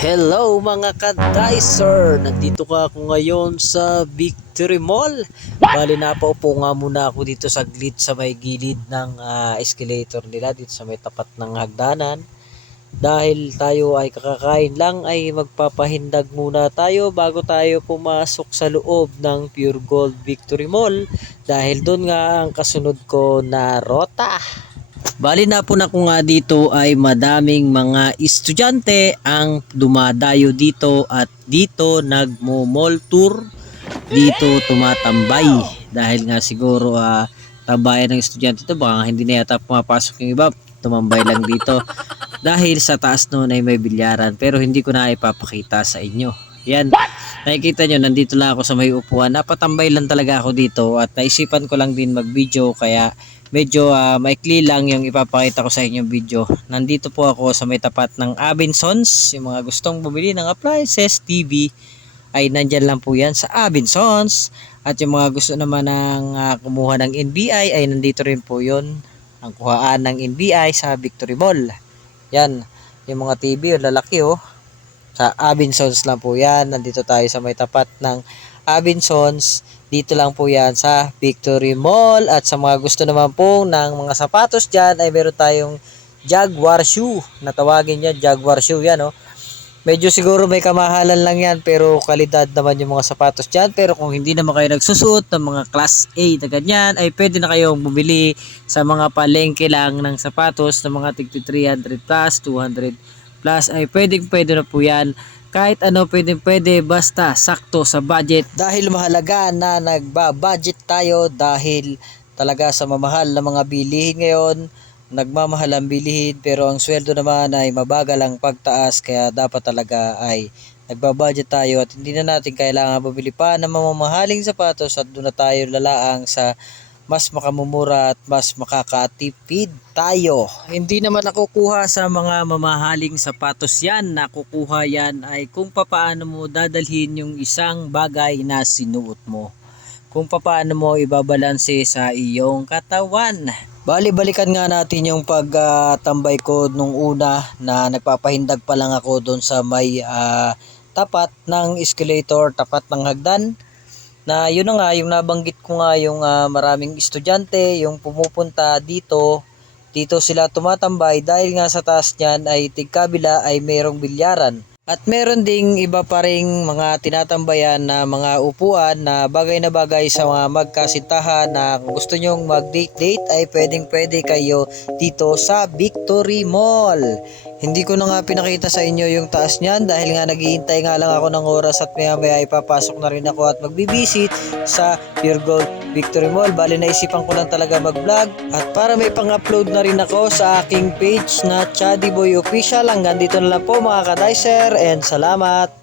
Hello mga ka-dicer! Nandito ka ako ngayon sa Victory Mall. Bali napaupo nga muna ako dito saglit sa may gilid ng escalator nila dito sa may tapat ng hagdanan. Dahil tayo ay kakakain lang ay magpapahindag muna tayo bago tayo pumasok sa loob ng Pure Gold Victory Mall. Dahil doon nga ang kasunod ko na rota. Bali na po na ko nga dito ay madaming mga estudyante ang dumadayo dito at dito nagmo-mall tour, dito tumatambay dahil nga siguro tambayan ng estudyante to, baka hindi na yata pumapasok yung iba, tumambay lang dito dahil sa taas noon ay may bilyaran pero hindi ko na ipapakita sa inyo. Yan, nakikita nyo nandito lang ako sa may upuan, napatambay lang talaga ako dito at naisipan ko lang din mag video kaya medyo maikli lang yung ipapakita ko sa inyong video. Nandito po ako sa may tapat ng Abinsons. Yung mga gustong bumili ng appliances, TV ay nandyan lang po yan sa Abinsons. At yung mga gusto naman ng kumuha ng NBI ay nandito rin po yun. Ang kuhaan ng NBI sa Victory Mall. Yan, yung mga TV yung lalaki sa Abinsons lang po yan. Nandito tayo sa may tapat ng Abinsons. Dito lang po yan sa Victory Mall. At sa mga gusto naman po ng mga sapatos dyan ay meron tayong Jaguar shoe. Natawagin yan Jaguar shoe yan Medyo siguro may kamahalan lang yan pero kalidad naman yung mga sapatos dyan. Pero kung hindi naman kayo nagsusuot ng mga class A na ganyan ay pwede na kayong bumili sa mga palengke lang ng sapatos ng mga tig 300 plus, 200 plus ay pwede na po yan. Kahit ano pwede basta sakto sa budget. Dahil mahalaga na nagba-budget tayo dahil talaga sa mamahal na mga bilihin ngayon, nagmamahal ang bilihin pero ang sweldo naman ay mabagal ang pagtaas kaya dapat talaga ay nagba-budget tayo at hindi na natin kailangan bumili pa ng mamahaling sapatos at doon na tayo lalaang sa mas makamumura at mas makakatipid tayo. Hindi naman nakukuha sa mga mamahaling sapatos yan. Nakukuha yan ay kung papaano mo dadalhin yung isang bagay na sinuot mo. Kung papaano mo ibabalanse sa iyong katawan. Bali-balikan nga natin yung pagtambay ko nung una na nagpapahindag pa lang ako doon sa may tapat ng escalator, tapat ng hagdan. Na yun na nga, yung nabanggit ko nga yung maraming estudyante, yung pumupunta dito sila tumatambay dahil nga sa taas niyan ay tigkabila ay mayroong bilyaran. At meron ding iba pa ring mga tinatambayan na mga upuan na bagay sa mga magkasintahan na kung gusto nyong mag-date ay pwede kayo dito sa Victory Mall. Hindi ko na nga pinakita sa inyo yung taas niyan dahil nga naghihintay nga lang ako ng oras at maya ipapasok na rin ako at magbibisit sa Pure Gold Victory Mall. Bali naisipan ko lang talaga mag-vlog at para may pang-upload na rin ako sa aking page na Chaddy Boy Official. Hanggang dito na lang po mga ka-dicer and salamat!